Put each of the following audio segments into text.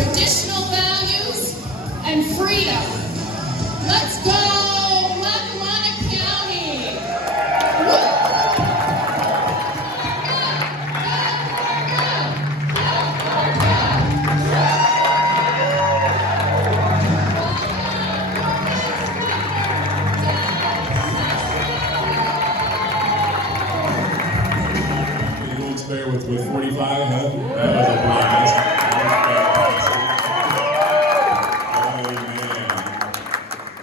traditional values and freedom. Let's go, Lackawanna County! Woo! With 45, huh? That was a blast. Oh man.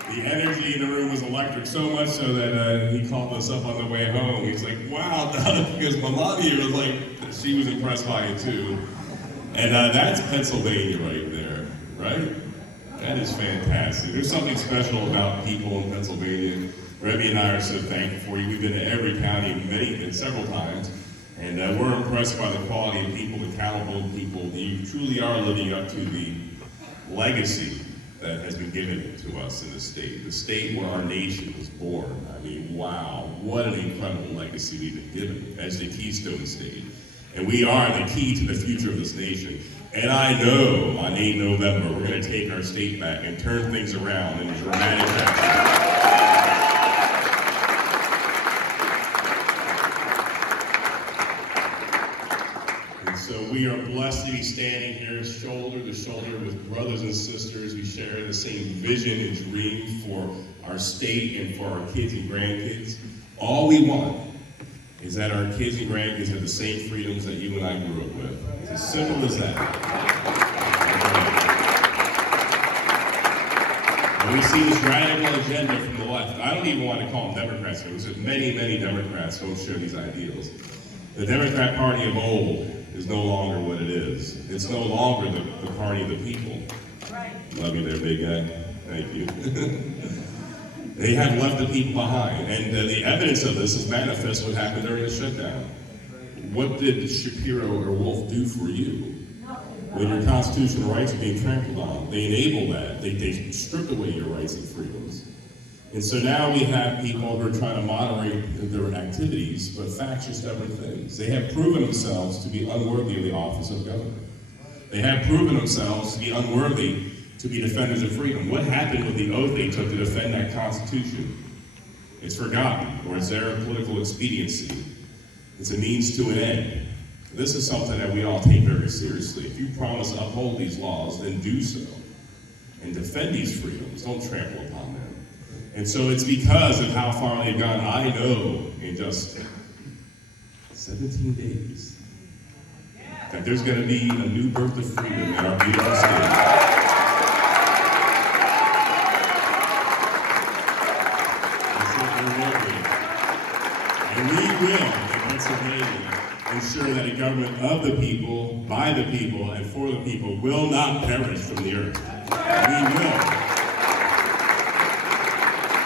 The energy in the room was electric, so much so that he called us up on the way home. He's like, wow, because Melania was like, she was impressed by it too. And that's Pennsylvania right there, right? That is fantastic. There's something special about people in Pennsylvania. Remy and I are so thankful for you. We've been to every county and several times. And we're impressed by the quality of people, the caliber of people. You truly are living up to the legacy that has been given to us in the state where our nation was born. I mean, wow, what an incredible legacy we've been given as the Keystone State. And we are the key to the future of this nation. And I know on 8 November, we're going to take our state back and turn things around in dramatic fashion. So we are blessed to be standing here shoulder to shoulder with brothers and sisters who share the same vision and dream for our state and for our kids and grandkids. All we want is that our kids and grandkids have the same freedoms that you and I grew up with. It's as simple as that. And we see this radical agenda from the left. I don't even want to call them Democrats because many, many Democrats don't share these ideals. The Democrat Party of old is no longer what it is. It's no longer the party of the people. Right. Love you there, big guy. Thank you. They have left the people behind. And the evidence of this is manifest what happened during the shutdown. What did Shapiro or Wolf do for you? When your constitutional rights are being trampled on, they enable that. They stripped away your rights and freedoms. And so now we have people who are trying to moderate their activities, but facts are stubborn things. They have proven themselves to be unworthy of the office of governor. They have proven themselves to be unworthy to be defenders of freedom. What happened with the oath they took to defend that Constitution? It's forgotten, or it's there of political expediency. It's a means to an end. This is something that we all take very seriously. If you promise to uphold these laws, then do so. And defend these freedoms. Don't trample upon them. And so it's because of how far they've gone. I know in just 17 days that there's going to be a new birth of freedom in our beautiful state. And we will, in Pennsylvania, ensure that a government of the people, by the people, and for the people will not perish from the earth. We will.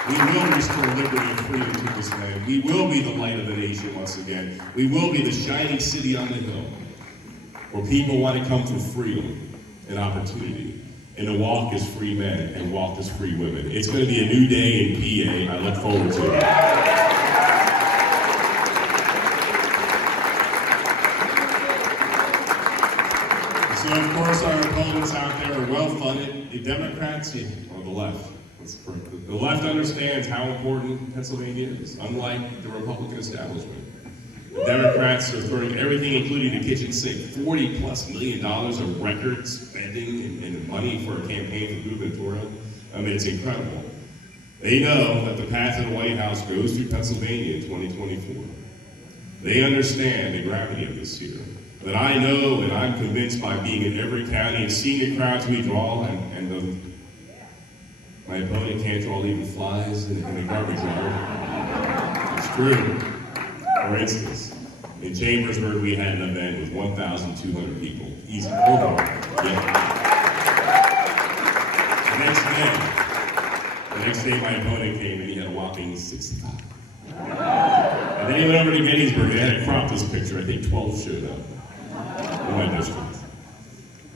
We will restore liberty and freedom to this land. We will be the light of the nation once again. We will be the shining city on the hill where people want to come for freedom and opportunity and to walk as free men and walk as free women. It's going to be a new day in PA. I look forward to it. So, of course, our opponents out there are well-funded. The Democrats, or the left. The left understands how important Pennsylvania is, unlike the Republican establishment. The Democrats are throwing everything, including the kitchen sink, $40+ million of record spending and money for a campaign for gubernatorial. I mean, it's incredible. They know that the path to the White House goes through Pennsylvania in 2024. They understand the gravity of this here. But I know, and I'm convinced by being in every county and seeing the crowds we draw, my opponent can't draw even flies in the garbage yard. It's true. For instance, in Chambersburg, we had an event with 1,200 people. Easy. Over. Yeah. The next day, my opponent came and he had a whopping 65. And then he went over to Gettysburg. They had to crop this picture. I think 12 showed up in my district.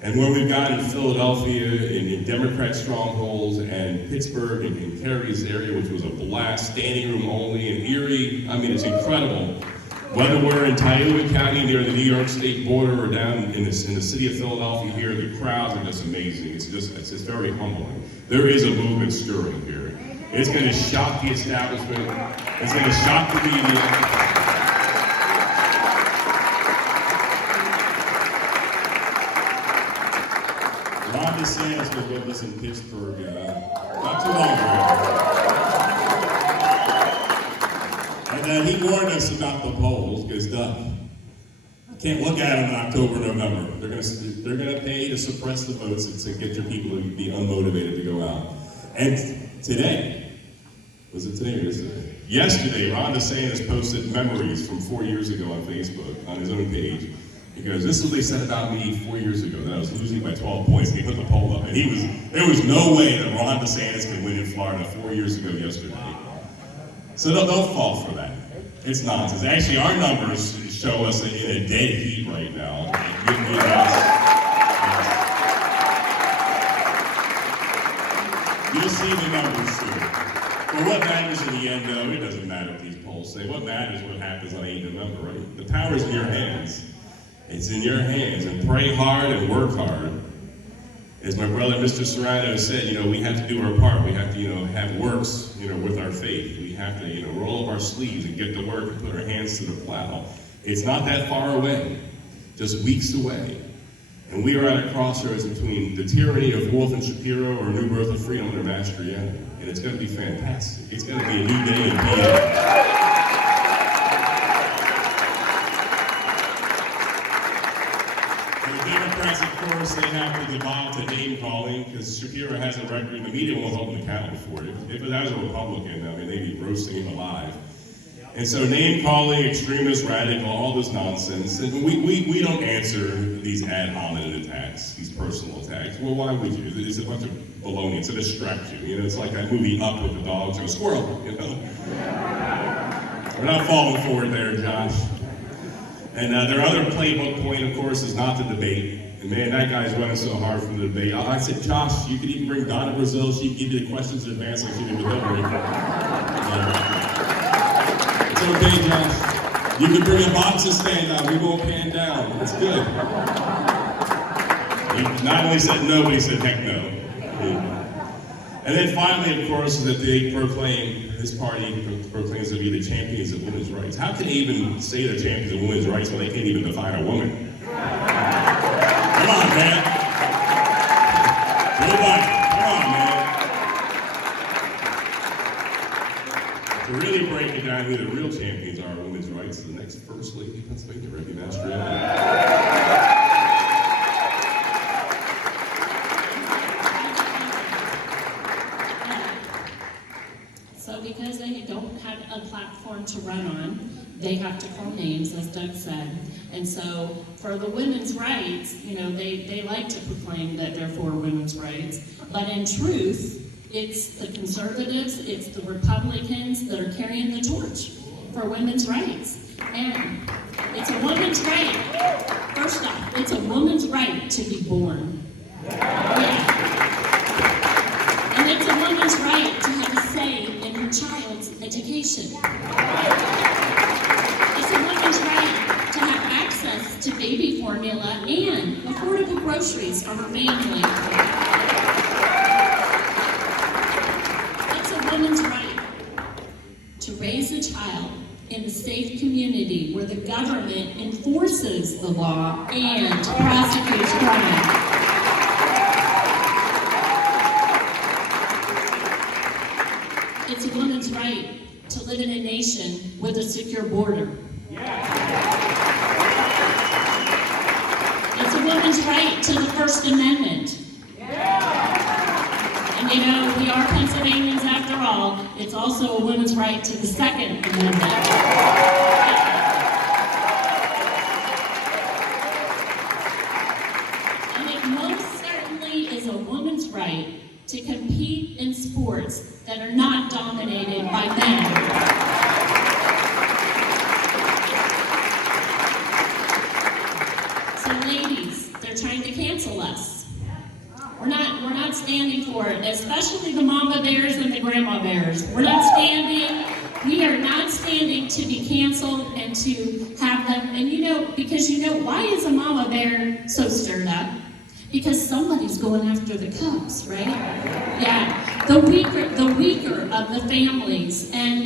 And where we've got in Philadelphia, in Democrat strongholds, and Pittsburgh, and Cary's area, which was a blast, standing room only, and Erie, I mean, it's incredible Whether we're in Tioga County near the New York State border or down in the city of Philadelphia here, the crowds are just amazing. It's very humbling. There is a movement stirring here. It's going to shock the establishment. It's going to shock the media. Ron DeSantis was with us in Pittsburgh not too long ago. And he warned us about the polls, because I can't look at them in October, November. They're going to pay to suppress the votes and to get your people to be unmotivated to go out. And today, was it today or yesterday? Yesterday, Ron DeSantis posted memories from 4 years ago on Facebook, on his own page. Because this is what they said about me 4 years ago, that I was losing by 12 points. He put the poll up, and there was no way that Ron DeSantis could win in Florida 4 years ago yesterday. So don't fall for that. It's nonsense. Actually, our numbers show us in a dead heat right now. You'll see the numbers soon. But what matters in the end, though, it doesn't matter what these polls say. What matters is what happens on 8 November, right? The power's in your hands. It's in your hands. And pray hard and work hard. As my brother, Mr. Serrano, said, we have to do our part. We have to, have works, with our faith. We have to, roll up our sleeves and get to work and put our hands to the plow. It's not that far away, just weeks away. And we are at a crossroads between the tyranny of Wolf and Shapiro or a new birth of freedom under Mastriano. And it's going to be fantastic. It's going to be a new day in PA. Of course, they have to devolve to name calling because Shapiro has a record. The media won't hold him accountable for it. If that was a Republican, they'd be roasting him alive. And so name calling, extremist, radical, all this nonsense. And we don't answer these ad hominem attacks, these personal attacks. Well, why would you? It's a bunch of baloney. It's a distraction. It's like that movie Up with the dogs or a squirrel. We're not falling for it there, Josh. And their other playbook point, of course, is not to debate. And man, that guy's running so hard from the debate. I said, Josh, you could even bring Donna Brazil. She'd give you the questions in advance like she did with Hillary. It's okay, Josh. You can bring a box of stand-up. We won't pan down. It's good. He not only said no, but he said heck no. And then finally, of course, that they proclaim, this party proclaims to be the champions of women's rights. How can they even say they're champions of women's rights when they can't even define a woman? Come on, man. Joe Biden, come on, man. To really break it down, who the real champions are of women's rights, the next First Lady of Pennsylvania, Reggie Mastriano. So because they don't have a platform to run on, they have to call names, as Doug said. And so for the women's rights, they like to proclaim that they're for women's rights. But in truth, it's the conservatives, it's the Republicans that are carrying the torch for women's rights. And it's a woman's right. First off, it's a woman's right to be born. Yeah. And it's a woman's right to have a say in her child's education. It's a woman's right to have access to baby formula and affordable groceries for her family. It's a woman's right to raise a child in a safe community where the government enforces the law and prosecutes crime. It's a woman's right to live in a nation with a secure border. It's a woman's right to the First Amendment. And we are Pennsylvanians after all. It's also a woman's right to the Second Amendment. And it most certainly is a woman's right to compete in sports that are not dominated by men. So ladies, they're trying to cancel us. We're not standing for it, especially the mama bears and the grandma bears. We are not standing outstanding to be canceled and to have them, and because why is a mama bear so stirred up? Because somebody's going after the cubs, right? Yeah, the weaker of the families. And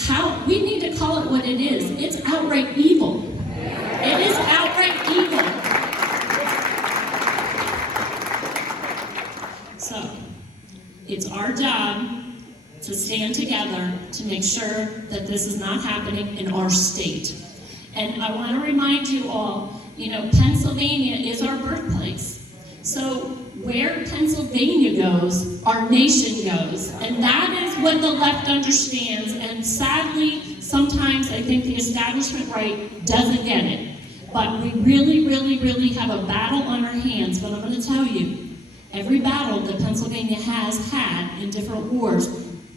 how we need to call it what it is. It's outright evil. It is outright evil. So, it's our job to stand together to make sure that this is not happening in our state. And I want to remind you all, Pennsylvania is our birthplace. So where Pennsylvania goes, our nation goes. And that is what the left understands. And sadly, sometimes I think the establishment right doesn't get it. But we really, really, really have a battle on our hands. But I'm going to tell you, every battle that Pennsylvania has had in different wars,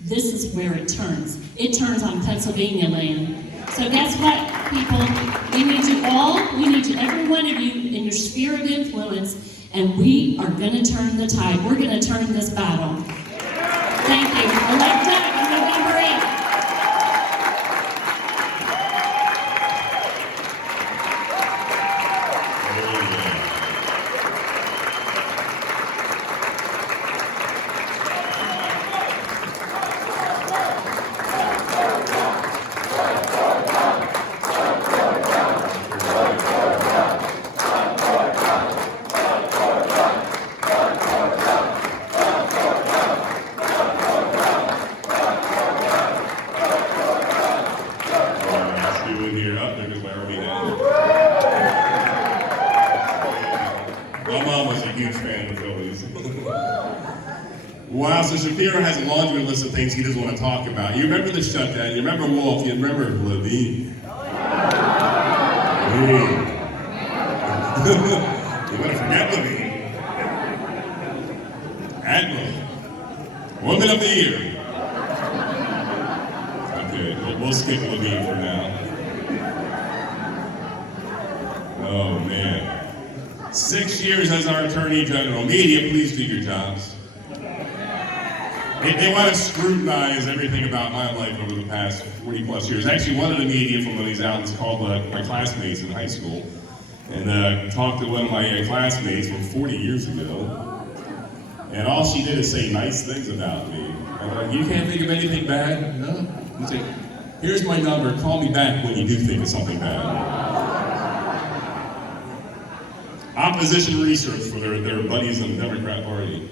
this is where it turns. It turns on Pennsylvania land. So guess what, people? We need you all, every one of you in your sphere of influence, and we are going to turn the tide. We're going to turn this battle. Thank you. Elect Doug on November 8th. Wow, so Shapiro has a laundry list of things he doesn't want to talk about. You remember the shutdown, you remember Wolf, you remember Levine. You want to forget Levine. Admiral. Woman of the Year. Okay, we'll skip Levine for now. Oh, man. 6 years as our Attorney General. Media, please do your jobs. They want to scrutinize everything about my life over the past 40 plus years. Actually, one of the media from one of these outlets called my classmates in high school and talked to one of my classmates from 40 years ago. And all she did is say nice things about me. I'm like, you can't think of anything bad? No. You say, here's my number, call me back when you do think of something bad. Opposition research for their buddies in the Democrat Party.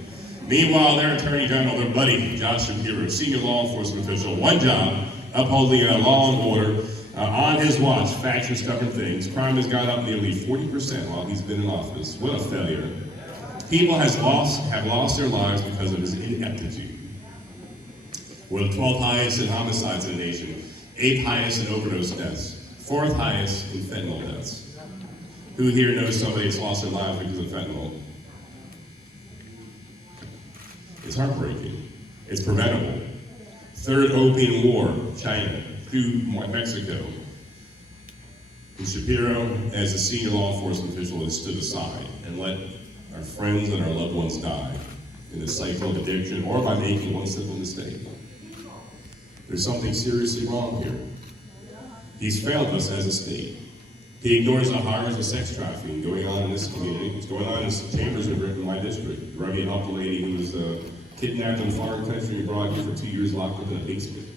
Meanwhile, their Attorney General, their buddy, Josh Shapiro, senior law enforcement official, one job, upholding law and order. On his watch, facts and stubborn things. Crime has gone up nearly 40% while he's been in office. What a failure. People have lost their lives because of his ineptitude. We're the 12th highest in homicides in the nation, 8th highest in overdose deaths, 4th highest in fentanyl deaths. Who here knows somebody that's lost their lives because of fentanyl? It's heartbreaking. It's preventable. Third opium war, China, through Mexico. And Shapiro, as a senior law enforcement official, has stood aside and let our friends and our loved ones die in the cycle of addiction or by making one simple mistake. There's something seriously wrong here. He's failed us as a state. He ignores the horrors of sex trafficking going on in this community. It's going on in Chambers in my district. Druggy helped a lady who was kidnapped in a foreign country and brought here for 2 years, locked up in a basement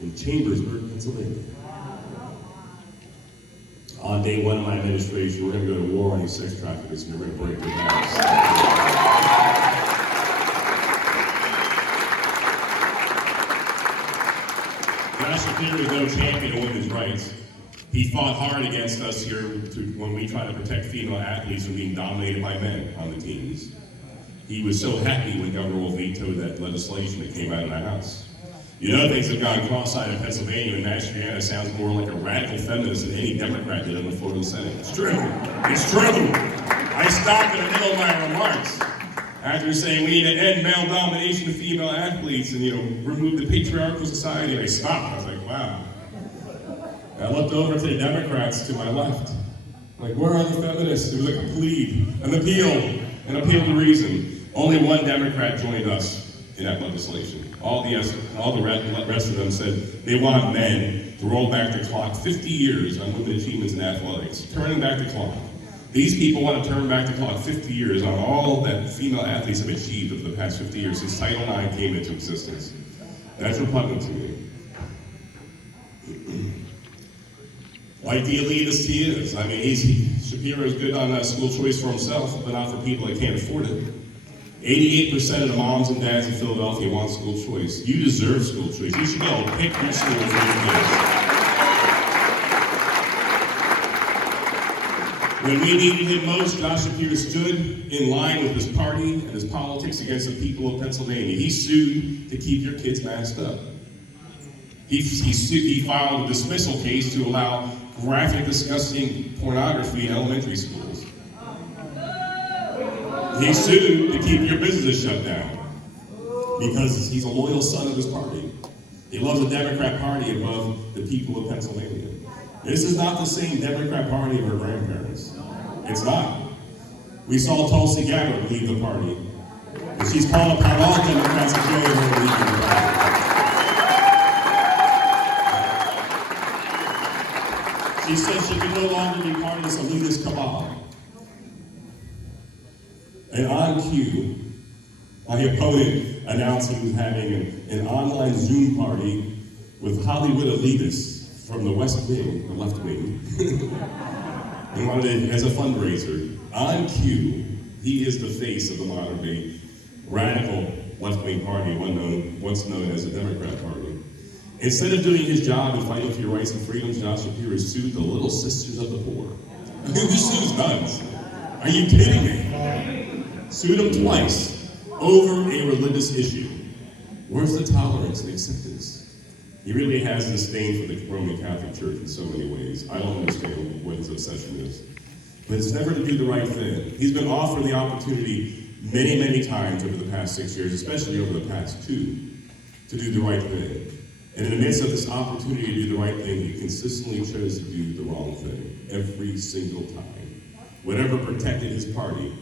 in Chambersburg, Pennsylvania. On day one of my administration, we're going to go to war on these sex traffickers and we're going to break their backs. Josh Shapiro is no champion of women's rights. He fought hard against us here when we try to protect female athletes from being dominated by men on the teams. He was so happy when Governor Wolf vetoed that legislation that came out of the House. You know, things have gone cross-eyed in Pennsylvania, and Mastriano sounds more like a radical feminist than any Democrat did on the floor of the Senate. It's true. It's true. I stopped in the middle of my remarks after saying we need to end male domination of female athletes and, remove the patriarchal society. I stopped. I was like, wow. I looked over to the Democrats to my left. Like, where are the feminists? It was like a plea, an appeal to reason. Only one Democrat joined us, in that legislation. All the rest of them said they want men to roll back the clock 50 years on women achievements in athletics, turning back the clock. These people want to turn back the clock 50 years on all that female athletes have achieved over the past 50 years since Title IX came into existence. That's repugnant to me. Like the elitist he is. I mean, Shapiro is good on school choice for himself, but not for people that can't afford it. 88% of the moms and dads in Philadelphia want school choice. You deserve school choice. You should go pick your school for your kids. When we needed him most, Josh Shapiro stood in line with his party and his politics against the people of Pennsylvania. He sued to keep your kids masked up. He filed a dismissal case to allow graphic, disgusting pornography in elementary schools. He sued to keep your business shut down because he's a loyal son of his party. He loves the Democrat Party above the people of Pennsylvania. This is not the same Democrat Party of our grandparents. It's not. We saw Tulsi Gabbard leave the party, and she's called upon all Democrats to join her in leaving the party. She said she could no longer be part of this elitist cabal. And on cue, my opponent announced he was having an online Zoom party with Hollywood elitists from the West Wing, the left wing. He wanted it as a fundraiser. On cue, he is the face of the modern day radical left-wing party, once known as the Democrat Party. Instead of doing his job and fighting for your rights and freedoms, Josh Shapiro sued the Little Sisters of the Poor. This shit is nuts. Are you kidding me? Sued them twice over a religious issue. Where's the tolerance and acceptance? He really has disdain for the Roman Catholic Church in so many ways. I don't understand what his obsession is. But it's never to do the right thing. He's been offered the opportunity many, many times over the past 6 years, especially over the past 2, to do the right thing. And in the midst of this opportunity to do the right thing, he consistently chose to do the wrong thing every single time. Whatever protected his party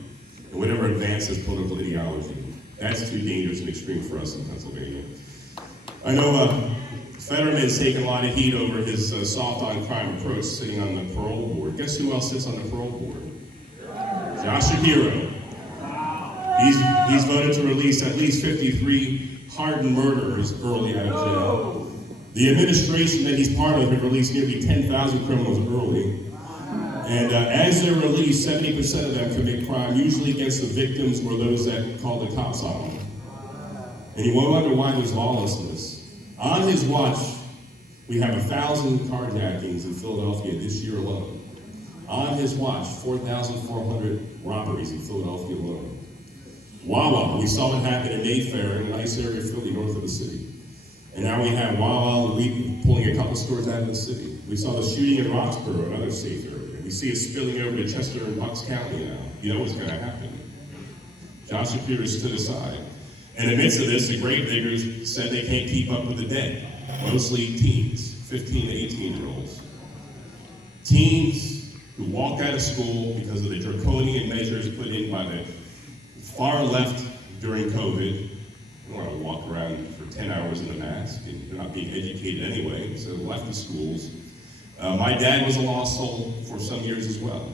and whatever advanced his political ideology, that's too dangerous and extreme for us in Pennsylvania. I know Fetterman's taken a lot of heat over his soft on crime approach sitting on the parole board. Guess who else sits on the parole board? Josh Shapiro. He's voted to release at least 53 hardened murderers early out of jail. The administration that he's part of have released nearly 10,000 criminals early. And as they're released, 70% of them commit crime, usually against the victims or those that call the cops on them. And you wonder why there's lawlessness. On his watch, we have 1,000 carjackings in Philadelphia this year alone. On his watch, 4,400 robberies in Philadelphia alone. Wawa, we saw it happen in Mayfair, in a nice area of Philly, north of the city. And now we have Wawa pulling a couple stores out of the city. We saw the shooting in Roxborough, another safe area. We see it spilling over to Chester and Bucks County now. You know what's going to happen. Josh Shapiro stood aside. And in the midst of this, the grave diggers said they can't keep up with the dead, mostly teens, 15 to 18-year-olds. Teens who walked out of school because of the draconian measures put in by the far left during COVID. They want to walk around for 10 hours in a mask, and they're not being educated anyway, so they left the schools. My dad was a lost soul for some years as well.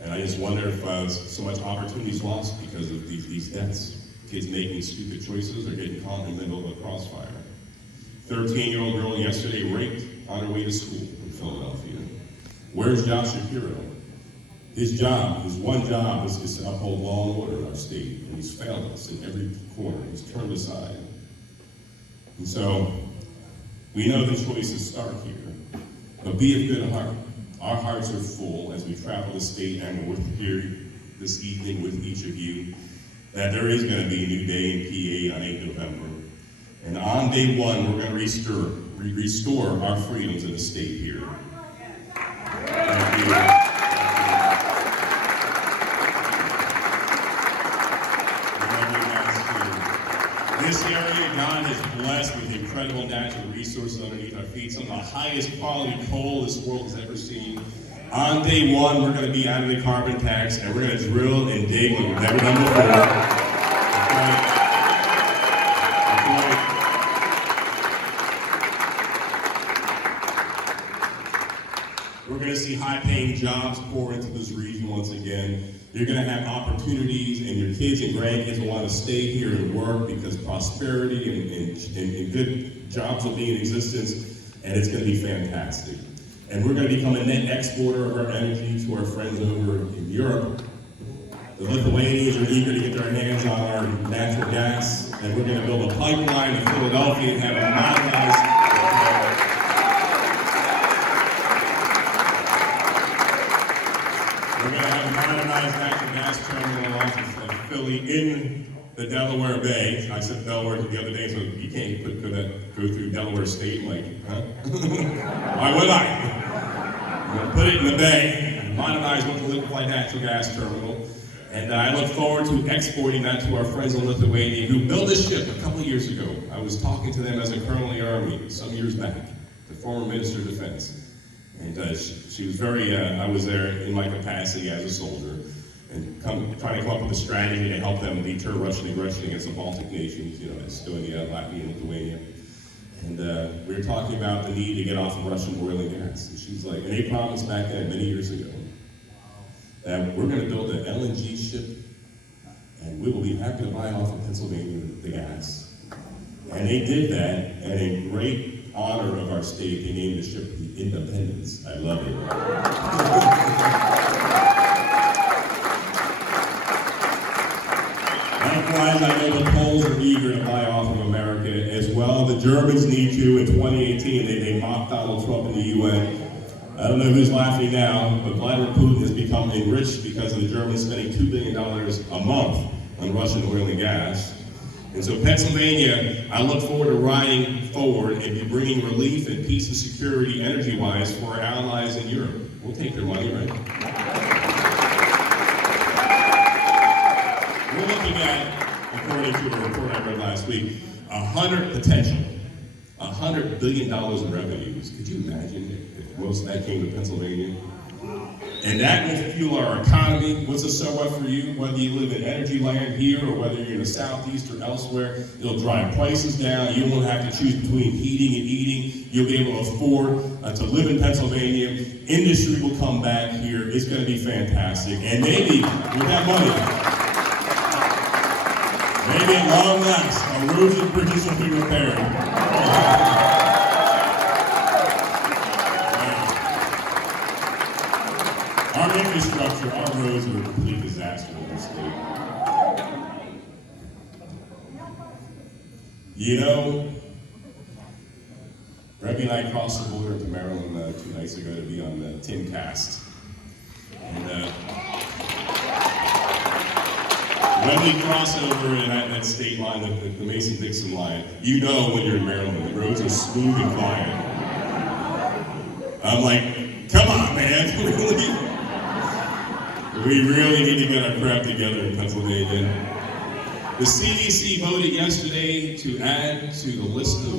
And I just wonder if so much opportunity is lost because of these deaths. Kids making stupid choices or getting caught in the middle of a crossfire. 13-year-old girl yesterday raped on her way to school in Philadelphia. Where's Josh Shapiro? His one job is to uphold law and order in our state, and he's failed us in every corner. He's turned aside. And so, we know the choice is stark here, but be of good heart. Our hearts are full as we travel the state, and we're here this evening with each of you, that there is going to be a new day in PA on 8 November. And on day one, we're going to restore our freedoms in the state here. Thank you. This area, God has blessed with incredible natural resources underneath our feet, some of the highest quality coal this world has ever seen. On day one, we're going to be out of the carbon tax, and we're going to drill and dig like we've never done before. going to see high-paying jobs pour into this region once again. You're going to have opportunities, and your kids and grandkids will want to stay here and work because prosperity and good jobs will be in existence, and it's going to be fantastic. And we're going to become a net exporter of our energy to our friends over in Europe. The Lithuanians are eager to get their hands on our natural gas, and we're going to build a pipeline to Philadelphia and have a modernized. We're going to have a modernized natural gas terminal off of Philly in the Delaware Bay. I said Delaware the other day, so you can't go through Delaware State, like, huh? Why would I? I'm going to put it in the bay, modernize with the liquefied natural gas terminal. And I look forward to exporting that to our friends in Lithuania who built this ship a couple of years ago. I was talking to them as a colonel in the Army some years back, the former Minister of Defense. And she was very, I was there in my capacity as a soldier and trying to come up with a strategy to help them deter Russian aggression against the Baltic nations, Estonia, Latvia, and Lithuania. And we were talking about the need to get off of Russian oil and gas. And she's like, and they promised back then, many years ago, that we're going to build an LNG ship, and we will be happy to buy off of Pennsylvania the gas. And they did that, and in great honor of our state, they named the ship the Independence. I love it. Likewise, I know the Poles are eager to buy off of America as well. The Germans need to. In 2018, they mocked Donald Trump in the UN. I don't know who's laughing now, but Vladimir Putin has become enriched because of the Germans spending $2 billion a month on Russian oil and gas. And so Pennsylvania, I look forward to riding forward and be bringing relief and peace and security energy-wise for our allies in Europe. We'll take their money, right? We're looking at, according to a report I read last week, $100 billion in revenues. Could you imagine if most of that came to Pennsylvania? And that will fuel our economy. What's a so what for you? Whether you live in energy land here or whether you're in the Southeast or elsewhere, it'll drive prices down. You won't have to choose between heating and eating. You'll be able to afford to live in Pennsylvania. Industry will come back here. It's going to be fantastic. And maybe with that money, maybe at long last, our roads and bridges will be repaired. Our infrastructure, our roads are a complete disaster in this state. Rebby and I crossed the border to Maryland 2 nights ago to be on the Timcast. And when we cross over that state line, the Mason-Dixon line, when you're in Maryland, the roads are smooth and quiet. I'm like, come on, man, really? We really need to get our crap together in Pennsylvania. The CDC voted yesterday to add to the list of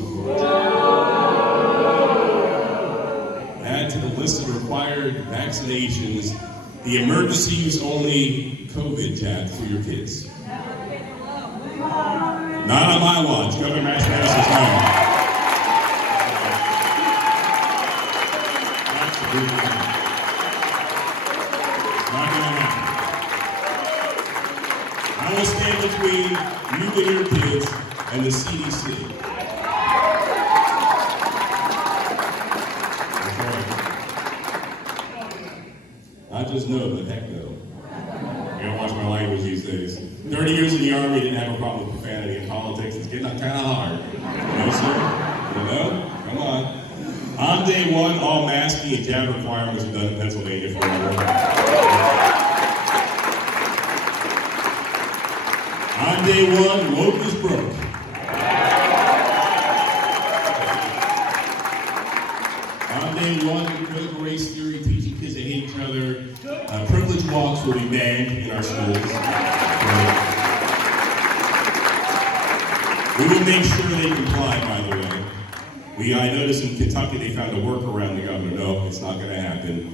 required vaccinations the emergency use only COVID jab for your kids. Not on my watch. Governor Mastriano says no. I will stand between you and your kids and the CDC. Not just no, but heck no. I gotta watch my language these days. 30 years in the Army, didn't have a problem with profanity in politics. It's getting kind of hard. Sir? Come on. On day one, all masking and jab requirements are done in Pennsylvania forever. On day one, woke is broke. On day one, critical race theory, teaching kids to hate each other. Privilege walks will be banned in our schools. We will make sure they comply, by the way. I noticed in Kentucky they found a workaround. The governor, no, it's not going to happen.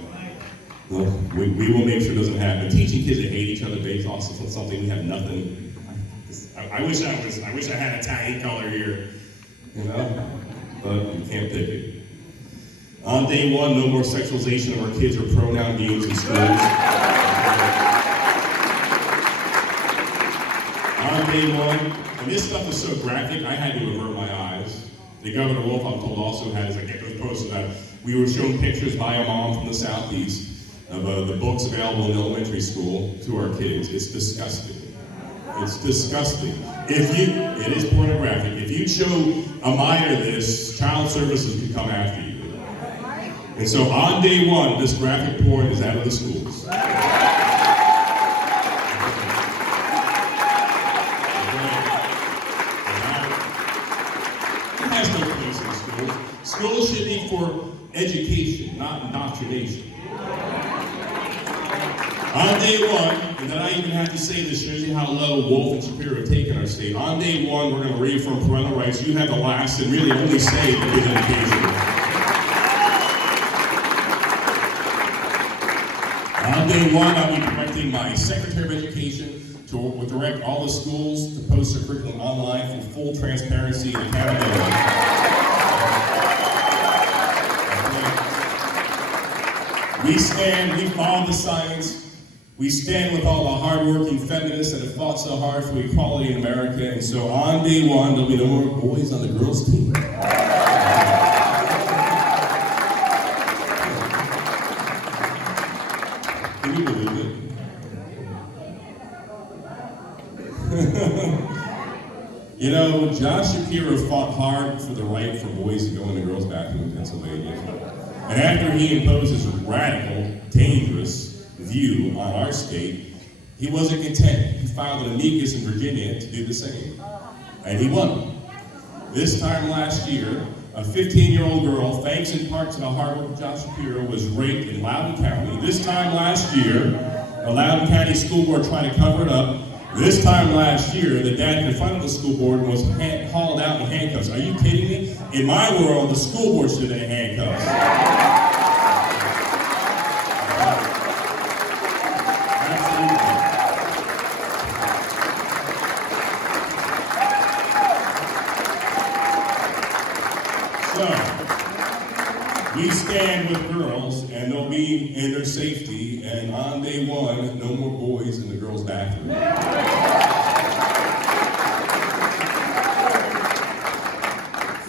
Well, we will make sure it doesn't happen. Teaching kids to hate each other based off of something we have nothing. I wish I had a Italian color here, but you can't pick it. On day one, no more sexualization of our kids or pronoun games in schools. On day one, and this stuff is so graphic, I had to avert my eyes. The Governor Wolf, I'm told, also had, as I get those posted out, we were shown pictures by a mom from the Southeast of the books available in elementary school to our kids. It's disgusting. It's disgusting. It is pornographic. If you show a minor this, child services could come after you. And so on day one, this graphic porn is out of the schools. It has no place in schools. Schools should be for education, not indoctrination. On day one, and then I even have to say this shows you how low Wolf and Shapiro have taken our state. On day one, we're going to reaffirm parental rights. You have the last and really only say in education. On day one, I'll be directing my Secretary of Education to direct all the schools to post their curriculum online for full transparency and accountability. We follow the science. We stand with all the hardworking feminists that have fought so hard for equality in America. And so on day one, there'll be no more boys on the girls' team. Can you believe it? You know, Josh Shapiro fought hard for the right for boys to go in the girls' bathroom in Pennsylvania. And after he imposed his radical, dangerous view on our state, he wasn't content. He filed an amicus in Virginia to do the same. And he won. This time last year, a 15-year-old girl, thanks in part to the hard work of Josh Shapiro, was raped in Loudoun County. This time last year, the Loudoun County School Board tried to cover it up. This time last year, the dad confronted the school board and was hauled out in handcuffs. Are you kidding me? In my world, the school board should have handcuffs. We stand with girls, and they'll be in their safety, and on day one, no more boys in the girls' bathroom.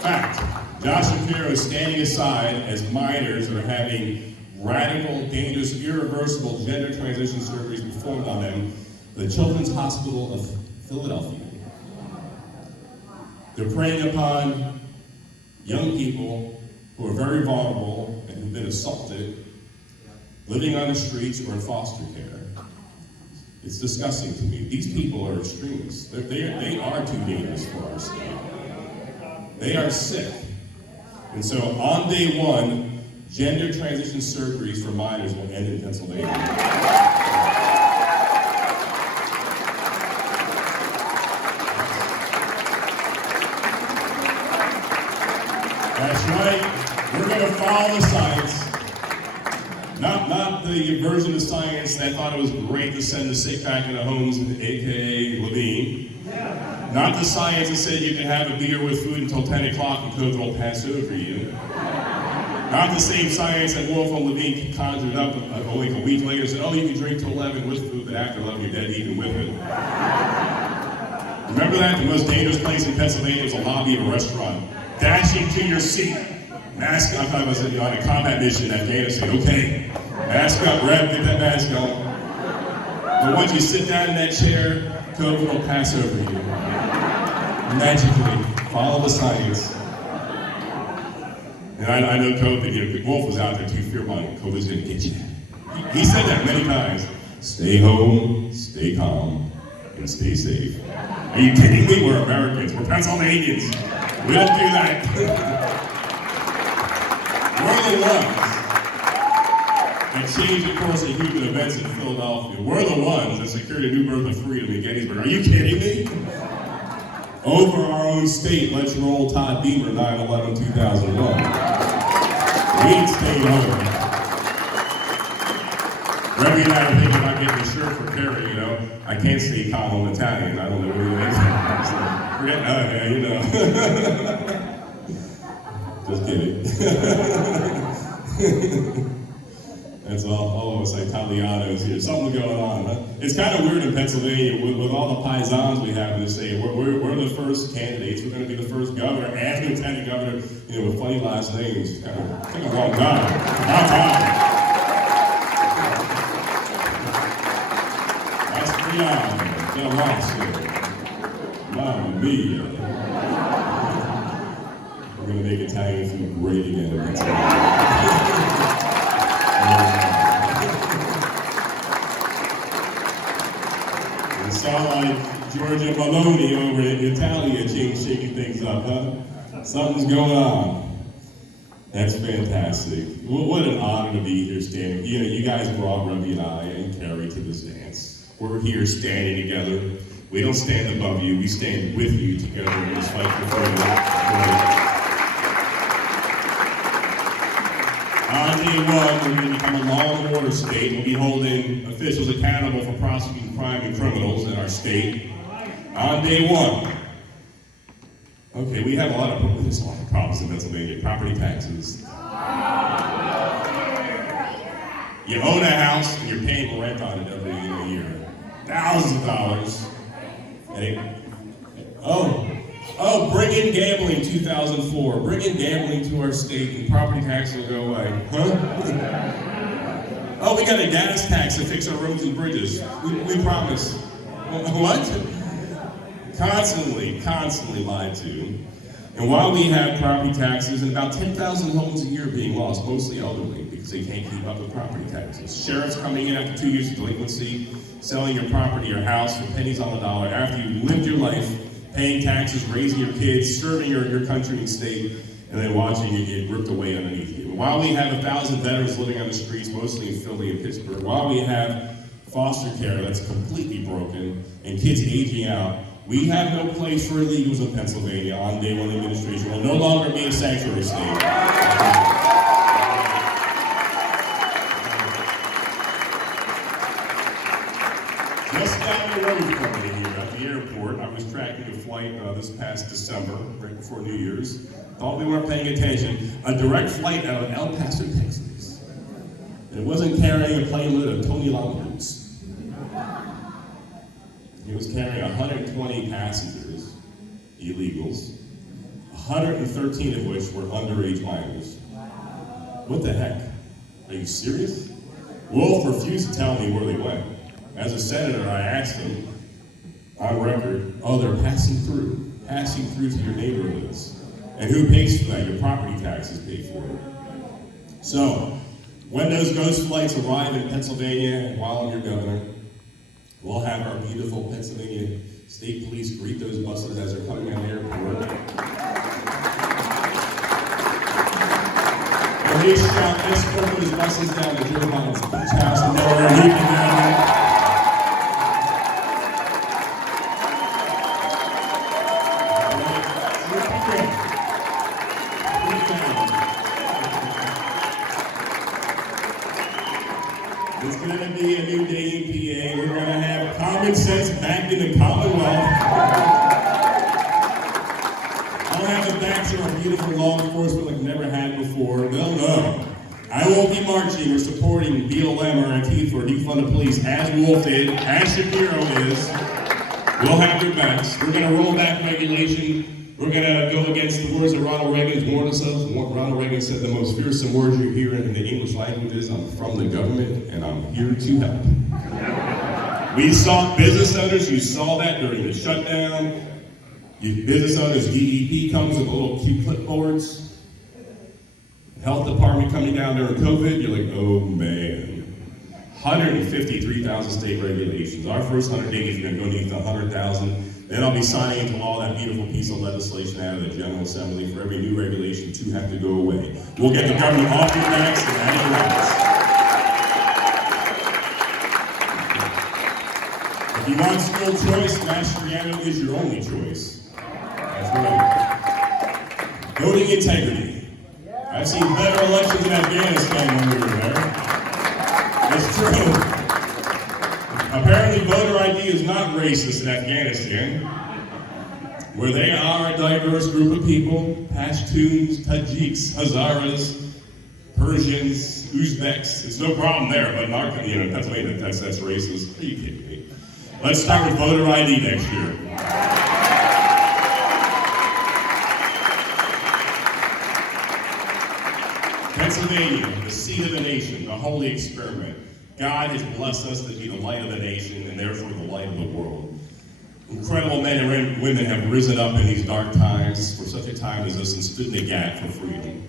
Fact, Josh Shapiro is standing aside as minors are having radical, dangerous, irreversible gender transition surgeries performed on them at the Children's Hospital of Philadelphia. They're preying upon young people who are very vulnerable and who've been assaulted, living on the streets or in foster care. It's disgusting to me. These people are extremists. They are too dangerous for our state. They are sick. And so on day one, gender transition surgeries for minors will end in Pennsylvania. That's right. We're going to follow the science. Not the version of science that thought it was great to send the sick back into homes, aka Levine. Not the science that said you can have a beer with food until 10 o'clock and COVID will pass over you. Not the same science that Wolf and Levine conjured up like a week later and said, oh, you can drink till 11 with food, but after 11 you're dead even with it. Remember that? The most dangerous place in Pennsylvania was a lobby of a restaurant. Dashing to your seat. Mask up. I was on a combat mission in Afghanistan. Okay, mask up, Rev, get that mask on. But once you sit down in that chair, COVID will pass over you. Magically, follow the science. And I know COVID, Wolf was out there too fear-mongering. COVID's gonna get you. He said that many times. Stay home, stay calm, and stay safe. Are you kidding me? We're Americans. We're Pennsylvanians. We don't do that. We're the ones that changed the course of human events in Philadelphia. We're the ones that secured a new birth of freedom in Gettysburg. Are you kidding me? Over our own state, let's roll Todd Beamer 9/11/2001. We ain't staying home. Rebby and I are thinking about getting a shirt for Carrie, you know. I can't say calm in Italian. I don't know what it is. Forget, yeah, you know. Just kidding. That's all of us Italianos here. Something going on, huh? It's kind of weird in Pennsylvania with all the paisans we have in the state. We're the first candidates. We're going to be the first governor and lieutenant governor, with funny last names. It's kind of taking a long time. About time. Mastriano, Del Rosso, Mamma Mia. We're going to make Italian food great again. That's It sounds like Georgia Maloney over in Italia shaking things up, huh? Something's going on. That's fantastic. What an honor to be here standing. You guys brought Ruby and I and Carrie to this dance. We're here standing together. We don't stand above you, we stand with you together in this fight for freedom. On day one, we're going to become a law and order state. We'll be holding officials accountable for prosecuting crime and criminals in our state. On day one. Okay, we have a lot of problems in Pennsylvania. Property taxes. You own a house and you're paying rent on it every year. Thousands of dollars. Bring in gambling 2004. Bring in gambling to our state and property taxes will go away. Huh? We got a gas tax to fix our roads and bridges. We promise. What? Constantly lied to. And while we have property taxes and about 10,000 homes a year being lost, mostly elderly, because they can't keep up with property taxes. Sheriffs coming in after 2 years of delinquency, selling your property, your house for pennies on the dollar after you lived your life, paying taxes, raising your kids, serving your country and state, and then watching it get ripped away underneath you. While we have 1,000 veterans living on the streets, mostly in Philly and Pittsburgh, while we have foster care that's completely broken and kids aging out, we have no place for illegals in Pennsylvania on day one administration. Will no longer be a sanctuary state. Just down the road from me here at the airport, I was tracking a flight this past December, right before New Year's. Thought we weren't paying attention. A direct flight out of El Paso, Texas. And it wasn't carrying a plane-load of Tony Longwoods. He was carrying 120 passengers, illegals, 113 of which were underage minors. What the heck? Are you serious? Wolf refused to tell me where they went. As a senator, I asked him, on record, they're passing through to your neighborhoods. And who pays for that? Your property taxes pay for it. So, when those ghost flights arrive in Pennsylvania, while I'm your governor, we'll have our beautiful Pennsylvania State Police greet those buses as they're coming out of the airport. And they shout, escort those buses down to Joe Biden's beach house and nowhere he can down. It's going to be a new day in PA. We're going to have common sense back in the Commonwealth. I'll have the backs of our beautiful law enforcement like never had before. They'll know. I won't be marching or supporting BLM or Antifa or defund the police as Wolf did, as Shapiro is. We'll have their backs. We're going to roll back regulation. We're going to go against the words that Ronald Reagan warned us of. Ronald Reagan said the most fearsome words you hear in the English language is, I'm from the government and I'm here to help. We saw business owners, you saw that during the shutdown. You business owners, DEP comes with little cute clipboards. Health department coming down during COVID, you're like, oh man. 153,000 state regulations. Our first 100 days are going to go underneath 100,000. Then I'll be signing into law that beautiful piece of legislation out of the General Assembly for every new regulation to have to go away. We'll get the government off your backs and out of your rights. If you want school choice, Mastriano is your only choice. That's right. Voting integrity. I've seen better elections in Afghanistan when we were there. It's true. Apparently voter ID is not racist in Afghanistan, where they are a diverse group of people, Pashtuns, Tajiks, Hazaras, Persians, Uzbeks. It's no problem there, but in our, Pennsylvania, that's racist. Are you kidding me? Let's start with voter ID next year. Pennsylvania, the seat of the nation, the holy experiment. God has blessed us to be the light of the nation and therefore the light of the world. Incredible men and women have risen up in these dark times for such a time as this and stood in the gap for freedom.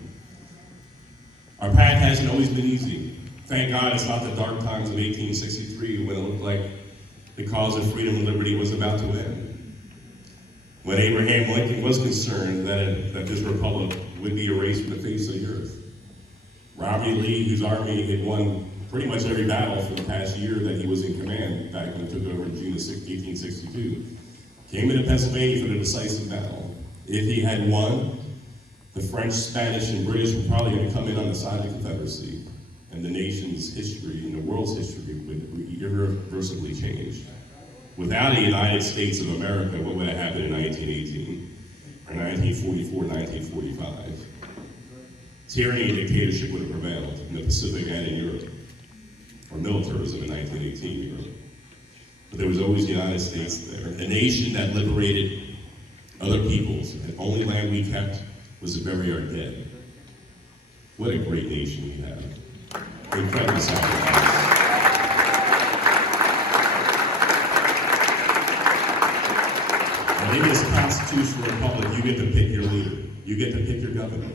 Our path hasn't always been easy. Thank God it's not the dark times of 1863 when it looked like the cause of freedom and liberty was about to end. When Abraham Lincoln was concerned that this republic would be erased from the face of the earth. Robert E. Lee, whose army had won pretty much every battle for the past year that he was in command, back when he took over in June of 1862, came into Pennsylvania for the decisive battle. If he had won, the French, Spanish, and British were probably going to come in on the side of the Confederacy, and the nation's history and the world's history would irreversibly change. Without a United States of America, what would have happened in 1918, or 1944, 1945? Tyranny and dictatorship would have prevailed in the Pacific and in Europe, or militarism in 1918 Europe. But there was always the United States there, a nation that liberated other peoples. The only land we kept was to bury our dead. What a great nation we have. Incredible sacrifice. And in this constitutional republic, you get to pick your leader. You get to pick your governor.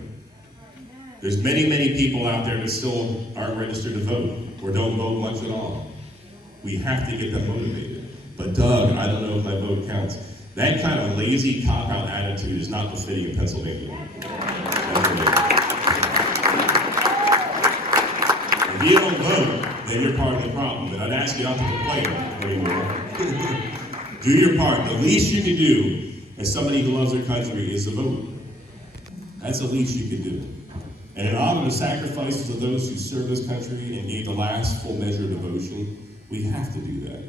There's many, many people out there that still aren't registered to vote or don't vote much at all. We have to get them motivated. But Doug, I don't know if my vote counts. That kind of lazy cop-out attitude is not befitting in Pennsylvania. If you don't vote, then you're part of the problem. And I'd ask you not to complain anymore. Do your part. The least you can do as somebody who loves their country is to vote. That's the least you can do. And in honor of the sacrifices of those who serve this country and gave the last full measure of devotion, we have to do that.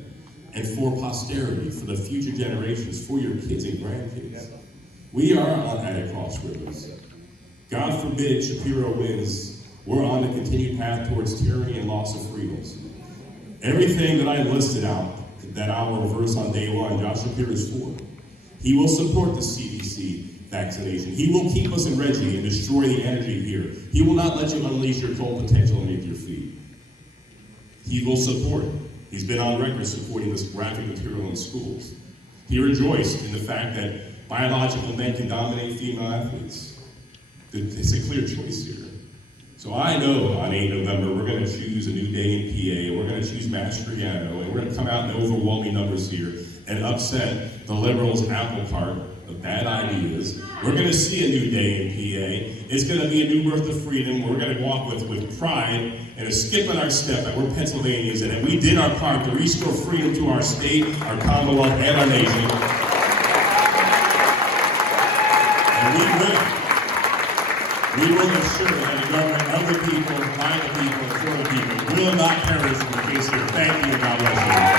And for posterity, for the future generations, for your kids and grandkids. We are at a crossroads. God forbid Shapiro wins. We're on the continued path towards tyranny and loss of freedoms. Everything that I listed out, that I will reverse on day one, Josh Shapiro is for. He will support the CDC vaccination. He will keep us in Reggie and destroy the energy here. He will not let you unleash your full potential beneath your feet. He will support. He's been on record supporting this graphic material in schools. He rejoiced in the fact that biological men can dominate female athletes. It's a clear choice here. So I know on 8 November we're going to choose a new day in PA, we're going to choose Mastriano, and we're going to come out in overwhelming numbers here and upset the liberals' apple cart of bad ideas. We're going to see a new day in PA. It's going to be a new birth of freedom. We're going to walk with pride and a skip in our step that we're Pennsylvanians and that we did our part to restore freedom to our state, our Commonwealth, and our nation. And we will ensure that the government of the people, by the people, and for the people will not perish from the face of the earth. Thank you, and God bless you.